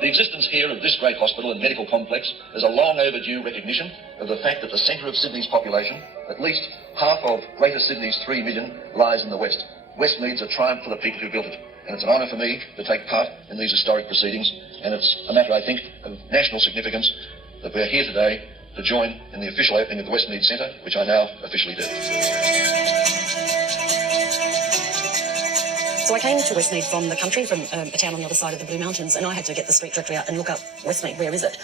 The existence here of this great hospital and medical complex is a long overdue recognition of the fact that the centre of Sydney's population, at least half of Greater Sydney's 3 million, lies in the west. Westmead's a triumph for the people who built it, and it's an honour for me to take part in these historic proceedings, and it's a matter, I think, of national significance that we're here today to join in the official opening of the Westmead Centre, which I now officially do. So I came to Westmead from the country, from a town on the other side of the Blue Mountains, and I had to get the street directory out and look up Westmead, where is it?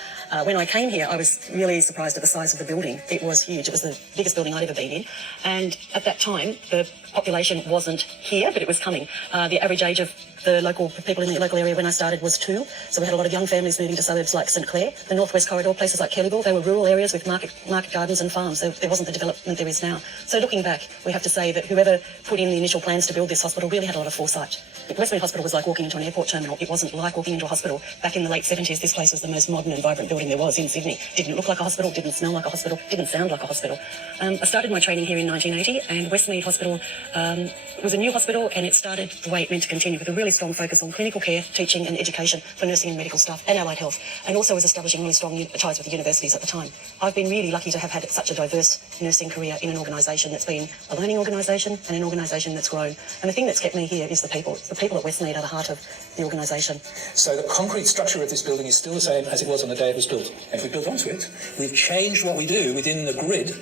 When I came here, I was really surprised at the size of the building. It was huge. It was the biggest building I'd ever been in. And at that time, the population wasn't here, but it was coming. The average age of the local people in the local area when I started was 2. So we had a lot of young families moving to suburbs like St Clair, the Northwest Corridor, places like Kellyville. They were rural areas with market gardens and farms. There wasn't the development there is now. So looking back, we have to say that whoever put in the initial plans to build this hospital really had a lot of foresight. Westmead Hospital was like walking into an airport terminal. It wasn't like walking into a hospital. Back in the late 70s, this place was the most modern and vibrant building there was in Sydney. Didn't look like a hospital, didn't smell like a hospital, didn't sound like a hospital. I started my training here in 1980, and Westmead Hospital was a new hospital, and it started the way it meant to continue, with a really strong focus on clinical care, teaching and education for nursing and medical staff and allied health, and also was establishing really strong ties with the universities at the time. I've been really lucky to have had such a diverse nursing career in an organisation that's been a learning organisation and an organisation that's grown. And the thing that's kept me here is the people. The people at Westmead are the heart of the organisation. So the concrete structure of this building is still the same as it was on the day it was built. And if we build onto it, we've changed what we do within the grid,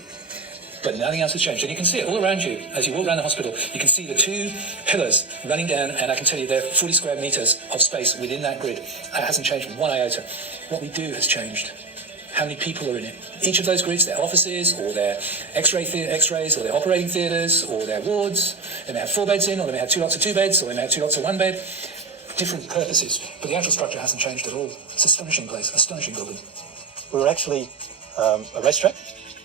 but nothing else has changed. And you can see it all around you. As you walk around the hospital, you can see the 2 pillars running down, and I can tell you they're 40 square metres of space within that grid. It hasn't changed one iota. What we do has changed. How many people are in it? Each of those grids, their offices, or their x-rays, or their operating theatres, or their wards. They may have 4 beds in, or they may have 2 lots of 2 beds, or they may have 2 lots of 1 bed. Different purposes, but the actual structure hasn't changed at all. It's an astonishing place, astonishing building. We were actually a racetrack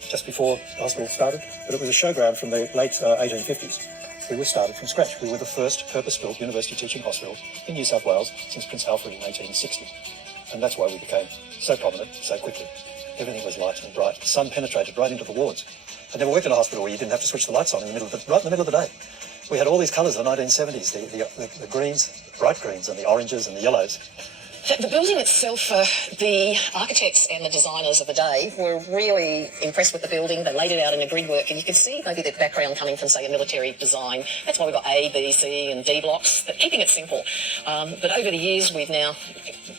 just before the hospital started, but it was a showground from the late 1850s. We were started from scratch. We were the first purpose-built university teaching hospital in New South Wales since Prince Alfred in 1860. And that's why we became so prominent so quickly. Everything was light and bright. The sun penetrated right into the wards. I never worked in a hospital where you didn't have to switch the lights on right in the middle of the day. We had all these colours in the 1970s, the greens, bright greens, and the oranges and the yellows. The building itself, the architects and the designers of the day were really impressed with the building. They laid it out in a grid work, and you could see maybe the background coming from, say, a military design. That's why we've got A, B, C and D blocks, but keeping it simple. But over the years, we've now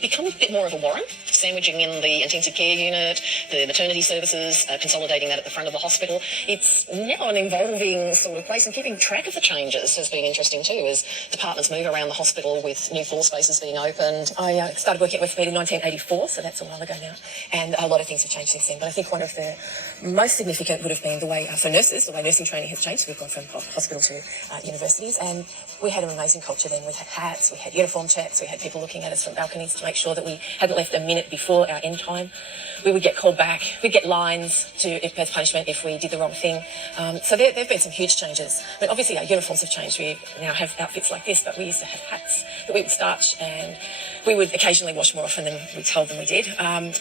become a bit more of a warren, sandwiching in the intensive care unit, the maternity services, consolidating that at the front of the hospital. It's now an evolving sort of place, and keeping track of the changes has been interesting too, as departments move around the hospital with new floor spaces being opened. I started working at Westmead in 1984, so that's a while ago now, and a lot of things have changed since then. But I think one of the most significant would have been the way, for nurses, the way nursing training has changed. We've gone from hospital to universities, and we had an amazing culture then. We had hats, we had uniform checks, we had people looking at us from balconies to make sure that we hadn't left a minute before our end time. We would get called back, we'd get lines as punishment if we did the wrong thing. So there have been some huge changes. But obviously our uniforms have changed. We now have outfits like this, but we used to have hats that we would starch, and we would occasionally wash more often than we told them we did.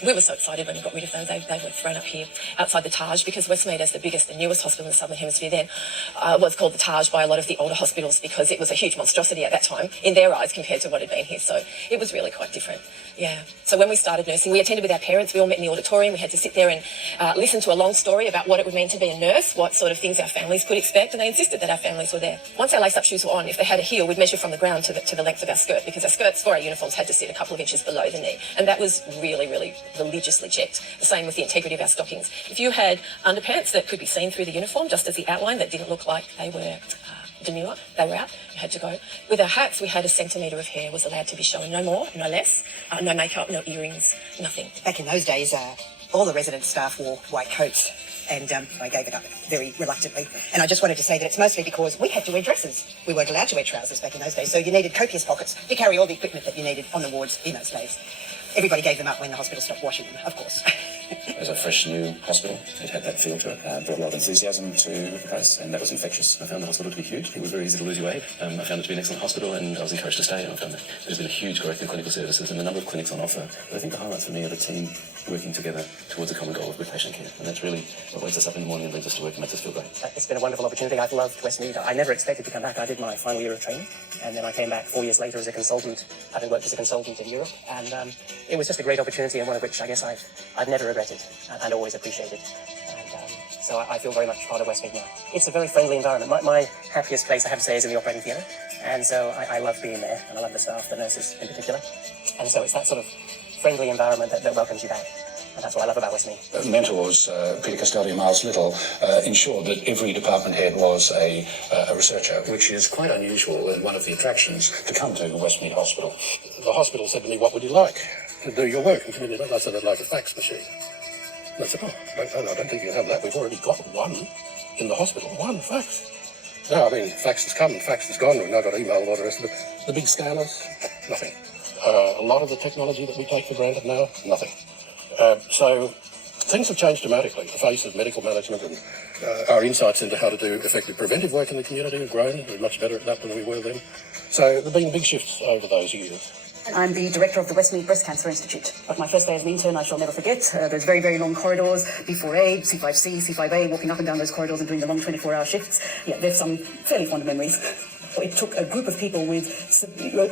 We were so excited when we got rid of those. They were thrown up here outside the Taj, because Westmead, as the biggest and newest hospital in the Southern Hemisphere then, was called the Taj by a lot of the older hospitals, because it was a huge monstrosity at that time in their eyes compared to what had been here. So it was really quite different. Yeah. So when we started nursing, we attended with our parents. We all met in the auditorium. We had to sit there and listen to a long story about what it would mean to be a nurse, what sort of things our families could expect, and they insisted that our families were there. Once our lace-up shoes were on, if they had a heel, we'd measure from the ground to the length of our skirt, because our skirts for our uniforms had to sit a couple of inches below the knee, and that was really, really religiously checked. The same with the integrity of our stockings. If you had underpants that could be seen through the uniform, just as the outline, that didn't look like they were demure, they were out, you had to go. With our hats, we had a centimetre of hair was allowed to be showing, no more, no less, no makeup, no earrings, nothing. Back in those days, all the resident staff wore white coats, and I gave it up very reluctantly. And I just wanted to say that it's mostly because we had to wear dresses. We weren't allowed to wear trousers back in those days, so you needed copious pockets to carry all the equipment that you needed on the wards in those days. Everybody gave them up when the hospital stopped washing them, of course. As a fresh new hospital, it had that feel to it, brought a lot of enthusiasm to the place, and that was infectious. I found the hospital to be huge. It was very easy to lose your way. I found it to be an excellent hospital, and I was encouraged to stay, and I found that there's been a huge growth in clinical services and the number of clinics on offer. But I think the highlights for me are the team working together towards a common goal of good patient care, and that's really what wakes us up in the morning and brings us to work and makes us feel great. It's been a wonderful opportunity. I've loved Westmead. I never expected to come back. I did my final year of training, and then I came back 4 years later as a consultant, having worked as a consultant in Europe, and it was just a great opportunity, and one of which I guess I've never regretted and always appreciated. And so I feel very much part of Westmead now. It's a very friendly environment. My happiest place, I have to say, is in the operating theatre, and so I love being there, and I love the staff, the nurses in particular, and so it's that sort of friendly environment that welcomes you back. And that's what I love about Westmead. Mentors, Peter Castelli and Miles Little, ensured that every department head was a researcher, which is quite unusual and one of the attractions to come to Westmead Hospital. The hospital said to me, "What would you like to do your work?" And community, I said, "I'd like a fax machine." And I said, "Oh, I don't think you can have that. We've already got one in the hospital, one fax." No, I mean, fax has come and fax has gone. We've now got email and all the rest of it. The big scanners, nothing. A lot of the technology that we take for granted now, nothing. So things have changed dramatically. The face of medical management and our insights into how to do effective preventive work in the community have grown. We're much better at that than we were then. So there have been big shifts over those years. I'm the director of the Westmead Breast Cancer Institute. Of my first day as an intern, I shall never forget. There's very, very long corridors, B4A, C5C, C5A, walking up and down those corridors and doing the long 24-hour shifts. Yeah, there's some fairly fond memories. It took a group of people with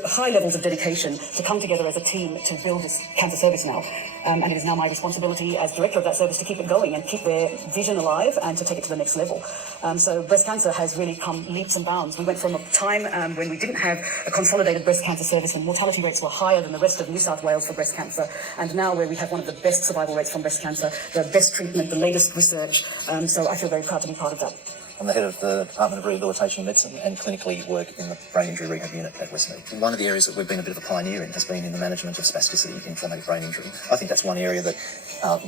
high levels of dedication to come together as a team to build this cancer service now. And it is now my responsibility as director of that service to keep it going and keep their vision alive and to take it to the next level. So breast cancer has really come leaps and bounds. We went from a time when we didn't have a consolidated breast cancer service and mortality rates were higher than the rest of New South Wales for breast cancer, and now where we have one of the best survival rates from breast cancer, the best treatment, the latest research. So I feel very proud to be part of that. I'm the head of the Department of Rehabilitation and Medicine and clinically work in the brain injury rehab unit at Westmead. One of the areas that we've been a bit of a pioneer in has been in the management of spasticity in traumatic brain injury. I think that's one area that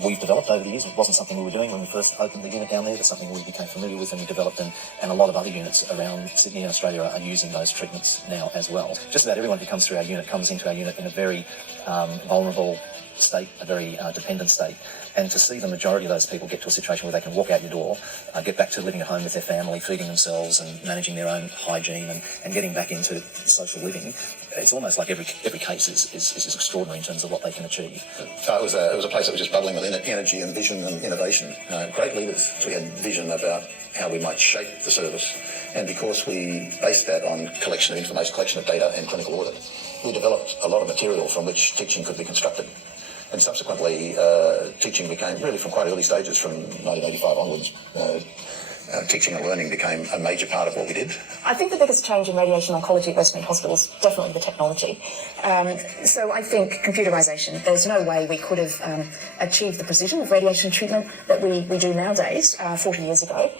we've developed over the years. It wasn't something we were doing when we first opened the unit down there. That's something we became familiar with and we developed, and a lot of other units around Sydney and Australia are using those treatments now as well. Just about everyone who comes through our unit comes into our unit in a very vulnerable state, a very dependent state, and to see the majority of those people get to a situation where they can walk out your door, get back to living at home with their family, feeding themselves and managing their own hygiene and getting back into social living, it's almost like every case is extraordinary in terms of what they can achieve. It was a place that was just bubbling with energy and vision and innovation. Great leaders. So we had vision about how we might shape the service, and because we based that on collection of information, collection of data and clinical audit, we developed a lot of material from which teaching could be constructed. And subsequently, teaching became, really from quite early stages, from 1985 onwards, teaching and learning became a major part of what we did. I think the biggest change in radiation oncology at Westmead Hospital is definitely the technology. So I think computerisation, there's no way we could have achieved the precision of radiation treatment that we do nowadays 40 years ago.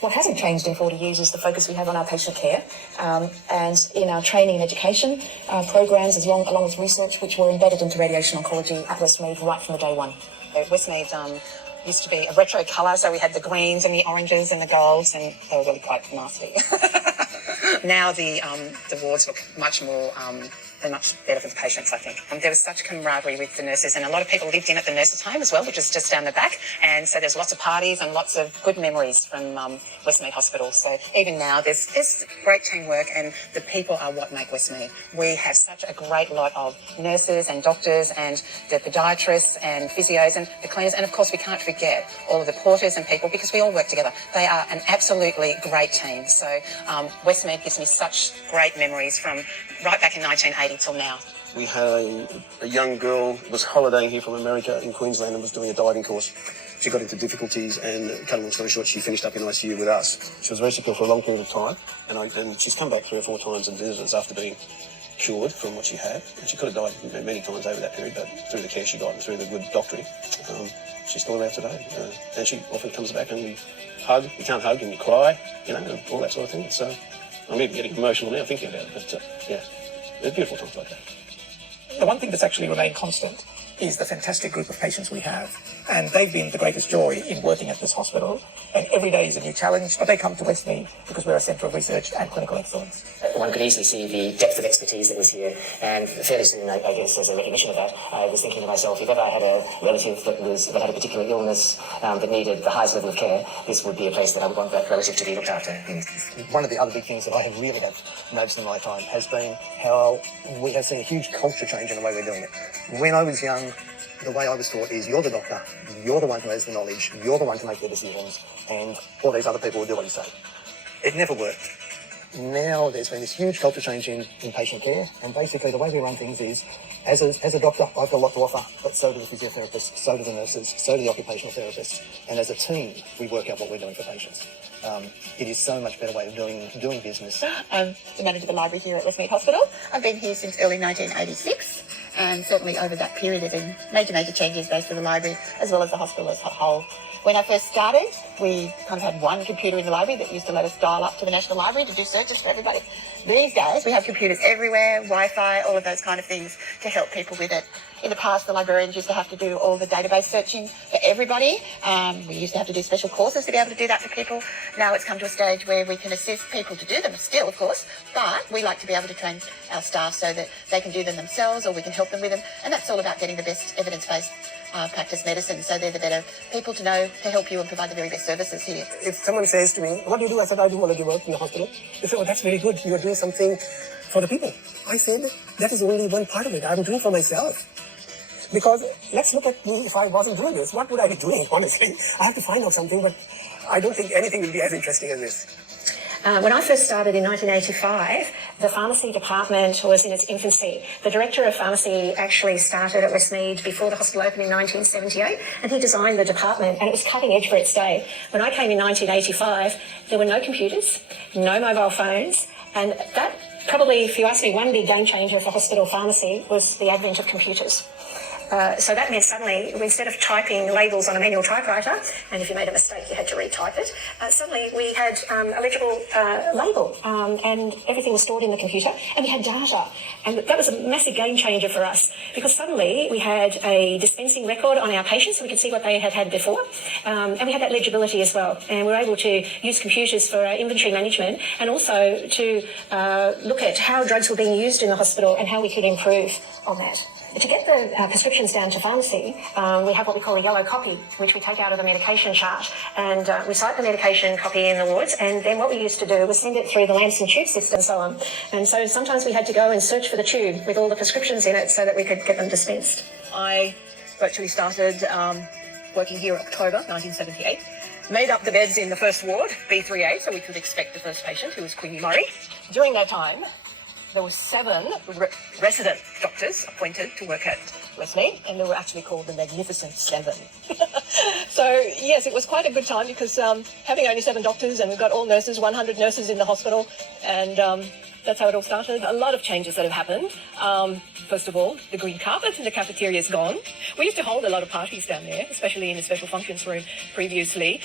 What hasn't changed in 40 years is the focus we have on our patient care and in our training and education programs, along with research, which were embedded into radiation oncology at Westmead right from the day one. Westmead used to be a retro colour, so we had the greens and the oranges and the golds, and they were really quite nasty. Now the wards look much more and much better for the patients, I think. There was such camaraderie with the nurses, and a lot of people lived in at the nurses' home as well, which is just down the back, and so there's lots of parties and lots of good memories from Westmead Hospital. So even now there's great teamwork, and the people are what make Westmead. We have such a great lot of nurses and doctors and the podiatrists and physios and the cleaners, and of course we can't forget all of the porters and people, because we all work together. They are an absolutely great team. So Westmead gives me such great memories from right back in 1980 till now. We had a young girl who was holidaying here from America in Queensland and was doing a diving course. She got into difficulties, and cut a long story short, she finished up in ICU with us. She was very secure for a long period of time, and she's come back 3 or 4 times and visited us after being cured from what she had. And she could have died many times over that period, but through the care she got and through the good doctoring, she's still around today. And she often comes back and we hug. We can't hug and we cry, and all that sort of thing. So I'm even getting emotional now thinking about it, but yeah, there's beautiful times like that. The one thing that's actually remained constant is the fantastic group of patients we have. And they've been the greatest joy in working at this hospital. And every day is a new challenge, but they come to Westmead because we're a centre of research and clinical excellence. One could easily see the depth of expertise that was here, and fairly soon, I guess, as a recognition of that, I was thinking to myself, if ever I had a relative that had a particular illness that needed the highest level of care, this would be a place that I would want that relative to be looked after. One of the other big things that I have really noticed in my time has been how we have seen a huge culture change in the way we're doing it. When I was young, the way I was taught is you're the doctor, you're the one who has the knowledge, you're the one to make the decisions, and all these other people will do what you say. It never worked. Now there's been this huge culture change in patient care, and basically the way we run things is, as a doctor, I've got a lot to offer, but so do the physiotherapists, so do the nurses, so do the occupational therapists, and as a team, we work out what we're doing for patients. It is so much better way of doing business. I'm the manager of the library here at Westmead Hospital. I've been here since early 1986, and certainly over that period there's been major changes both for the library as well as the hospital as a whole. When I first started, we kind of had one computer in the library that used to let us dial up to the National Library to do searches for everybody. These days, we have computers everywhere, Wi-Fi, all of those kind of things to help people with it. In the past, the librarians used to have to do all the database searching for everybody. We used to have to do special courses to be able to do that for people. Now it's come to a stage where we can assist people to do them still, of course, but we like to be able to train our staff so that they can do them themselves or we can help them with them. And that's all about getting the best evidence-based practice medicine, so they're the better people to know to help you and provide the very best services here. If someone says to me, what do you do? I said, I do volunteer work in the hospital. They say, oh, that's very good. You're doing something for the people. I said, that is only one part of it. I'm doing for myself. Because let's look at me if I wasn't doing this. What would I be doing, honestly? I have to find out something, but I don't think anything will be as interesting as this. When I first started in 1985, the pharmacy department was in its infancy. The director of pharmacy actually started at Westmead before the hospital opened in 1978, and he designed the department, and it was cutting edge for its day. When I came in 1985, there were no computers, no mobile phones, and that probably, if you ask me, one big game changer for hospital pharmacy was the advent of computers. So that meant suddenly, instead of typing labels on a manual typewriter, and if you made a mistake you had to retype it, suddenly we had a legible label, and everything was stored in the computer, and we had data. And that was a massive game changer for us, because suddenly we had a dispensing record on our patients, so we could see what they had had before, and we had that legibility as well. And we were able to use computers for inventory management, and also to look at how drugs were being used in the hospital and how we could improve on that. To get the prescriptions down to pharmacy, we have what we call a yellow copy, which we take out of the medication chart, and we cite the medication copy in the wards, and then what we used to do was send it through the lamps and tube system and so on. And so sometimes we had to go and search for the tube with all the prescriptions in it so that we could get them dispensed. I virtually started working here in October 1978. Made up the beds in the first ward, B3A, so we could expect the first patient, who was Queenie Murray. During that time, there were 7 resident doctors appointed to work at Westmead, and they were actually called the Magnificent 7. So, yes, it was quite a good time because having only 7 doctors, and we've got all nurses, 100 nurses in the hospital, and that's how it all started. A lot of changes that have happened. First of all, the green carpet in the cafeteria is gone. We used to hold a lot of parties down there, especially in the special functions room previously,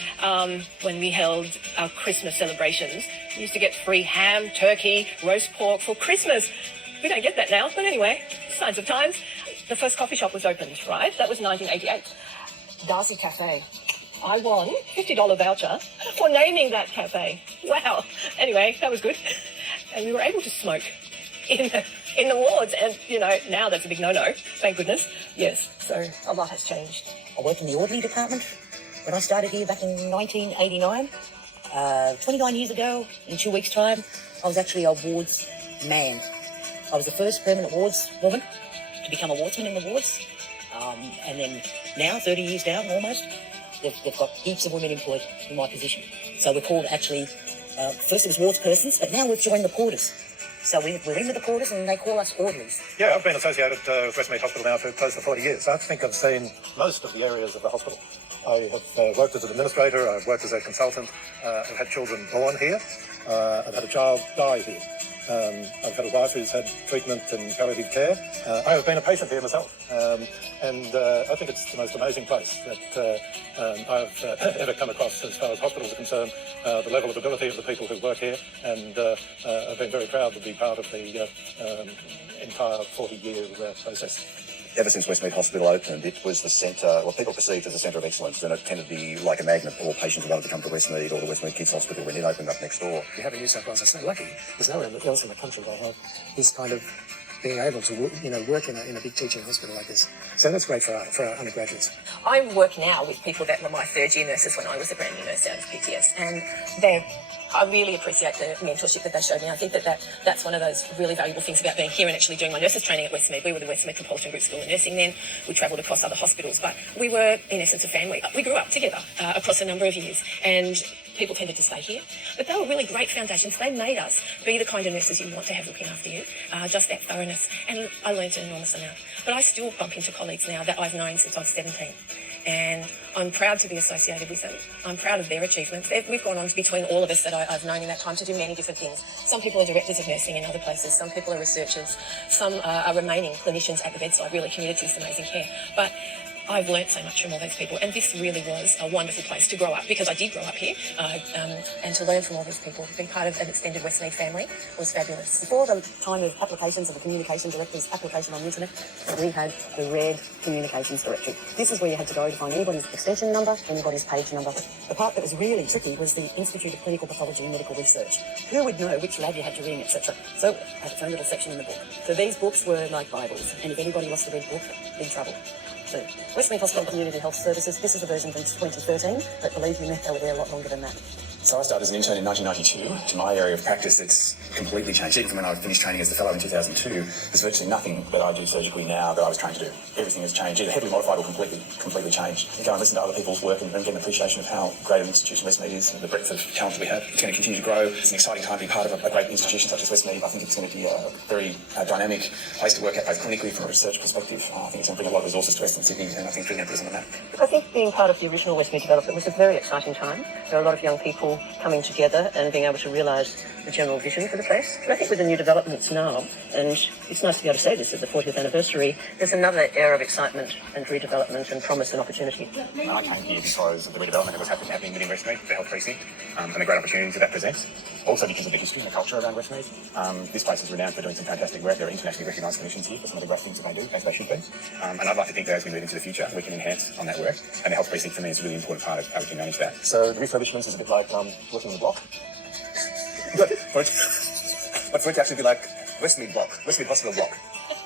when we held our Christmas celebrations. We used to get free ham, turkey, roast pork for Christmas. We don't get that now, but anyway, signs of times. The first coffee shop was opened, right? That was 1988. Darcy Cafe. I won a $50 voucher for naming that cafe. Wow. Anyway, that was good. And we were able to smoke in the wards, and now that's a big no-no, thank goodness. Yes, so a lot has changed. I worked in the orderly department when I started here back in 1989. 29 years ago, in 2 weeks' time, I was actually a wards man. I was the first permanent wards woman to become a wardsman in the wards, and then now, 30 years down almost, they've got heaps of women employed in my position. So we're called actually, first it was wards persons, but now we've joined the porters. So we're in with the porters and they call us orderlies. Yeah, I've been associated with Westmead Hospital now for close to 40 years. I think I've seen most of the areas of the hospital. I have worked as an administrator, I've worked as a consultant, I've had children born here, I've had a child die here. I've had a wife who's had treatment and palliative care. I have been a patient here myself, and I think it's the most amazing place that I've ever come across as far as hospitals are concerned, the level of ability of the people who work here, and I've been very proud to be part of the entire 40-year process. ever since Westmead Hospital opened, it was the centre, well, people perceived as a centre of excellence, and it tended to be like a magnet. All patients wanted to come to Westmead or the Westmead Kids Hospital when it opened up next door. You have in New South Wales, are so lucky. There's nowhere else in the country they have this kind of being able to work in a big teaching hospital like this. So that's great for our undergraduates. I work now with people that were my third year nurses when I was a brand new nurse out of PTS, and I really appreciate the mentorship that they showed me. I think that's one of those really valuable things about being here and actually doing my nurses training at Westmead. We were the Westmead Metropolitan Group School of Nursing then. We travelled across other hospitals, but we were, in essence, a family. We grew up together across a number of years, and people tended to stay here. But they were really great foundations. They made us be the kind of nurses you want to have looking after you, just that thoroughness. And I learned an enormous amount. But I still bump into colleagues now that I've known since I was 17. And I'm proud to be associated with them. I'm proud of their achievements. We've gone on between all of us that I've known in that time to do many different things. Some people are directors of nursing in other places. Some people are researchers. Some are remaining clinicians at the bedside, really committed to this amazing care. But I've learnt so much from all those people, and this really was a wonderful place to grow up, because I did grow up here, and to learn from all these people, to be part of an extended Westmead family was fabulous. Before the time of applications of the communication director's application on the internet, we had the red communications directory. This is where you had to go to find anybody's extension number, anybody's page number. The part that was really tricky was the Institute of Clinical Pathology and Medical Research. Who would know which lab you had to ring, etc. So it had its own little section in the book. So these books were like Bibles, and if anybody lost the red book, big trouble. So Westmead Hospital Community Health Services, this is the version from 2013, but believe me, they were there a lot longer than that. So I started as an intern in 1992. To my area of practice, it's completely changed. Even from when I finished training as a fellow in 2002, there's virtually nothing that I do surgically now that I was trained to do. Everything has changed, either heavily modified or completely changed. You go and listen to other people's work and get an appreciation of how great an institution Westmead is and the breadth of talent that we have. It's going to continue to grow. It's an exciting time to be part of a great institution such as Westmead. I think it's going to be a very dynamic place to work at, both clinically from a research perspective. I think it's going to bring a lot of resources to Western Sydney, and I think it's really going to put us on the map. I think being part of the original Westmead development was a very exciting time. There are a lot of young people coming together and being able to realise the general vision for the place. And I think with the new developments now, and it's nice to be able to say this at the 40th anniversary, there's another era of excitement and redevelopment and promise and opportunity. I came here because of the redevelopment that was happening within Westmead, the health precinct, and the great opportunity that presents. Also because of the history and the culture around Westmead. This place is renowned for doing some fantastic work. There are internationally recognised clinicians here for some of the great things that they do, as they should be. And I'd like to think that as we move into the future, we can enhance on that work. And the health precinct for me is a really important part of how we can manage that. So the refurbishments is a bit like working on the block. But for it to actually be like Westmead block, Westmead Hospital block.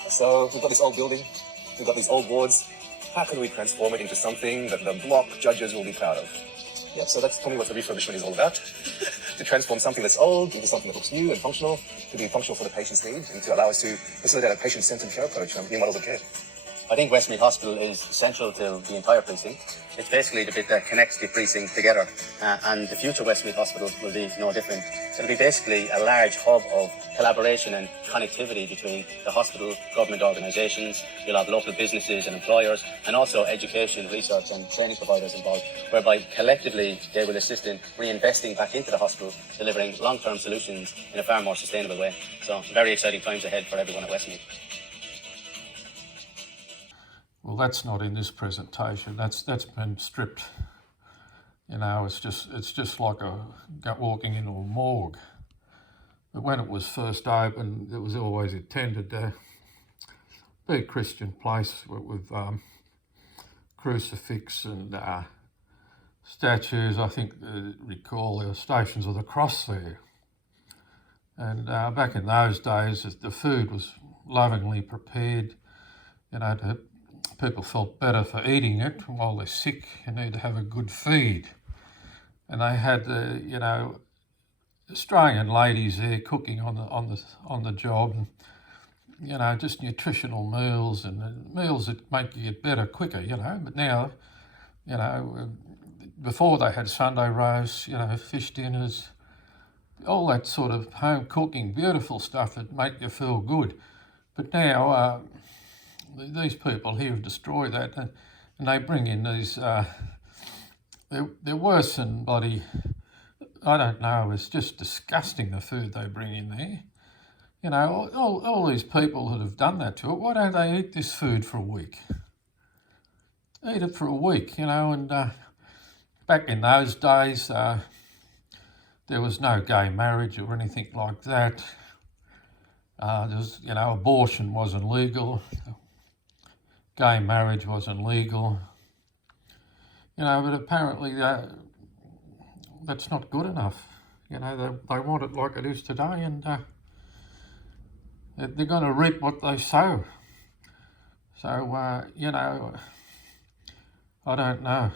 So we've got this old building, we've got these old wards. How can we transform it into something that the block judges will be proud of? Yeah, so that's probably what the refurbishment is all about. To transform something that's old into something that looks new and functional, to be functional for the patient's needs, and to allow us to facilitate a patient-centered care approach and new models of care. I think Westmead Hospital is central to the entire precinct. It's basically the bit that connects the precinct together, and the future Westmead Hospital will be no different. It'll be basically a large hub of collaboration and connectivity between the hospital, government organisations. You'll have local businesses and employers, and also education, research and training providers involved, whereby collectively they will assist in reinvesting back into the hospital, delivering long-term solutions in a far more sustainable way. So very exciting times ahead for everyone at Westmead. Well, that's not in this presentation. That's been stripped. You know, it's just like walking into a morgue. But when it was first opened, it was always intended to be a Christian place with crucifix and statues. I think recall there were stations of the cross there. And back in those days, the food was lovingly prepared. You know, people felt better for eating it. While they're sick, you need to have a good feed. And they had, you know, Australian ladies there cooking on the job, and, you know, just nutritional meals and meals that make you get better quicker, you know. But now, you know, before they had Sunday roasts, you know, fish dinners, all that sort of home cooking, beautiful stuff that make you feel good. But now, these people here have destroyed that, and they bring in these, they're worse than bloody, I don't know, it's just disgusting the food they bring in there. You know, all these people that have done that to it, why don't they eat this food for a week? Eat it for a week, you know, and back in those days, there was no gay marriage or anything like that. There was, you know, abortion wasn't legal. gay marriage wasn't legal. But apparently that's not good enough. They want it like it is today, and they're going to reap what they sow. So, I don't know.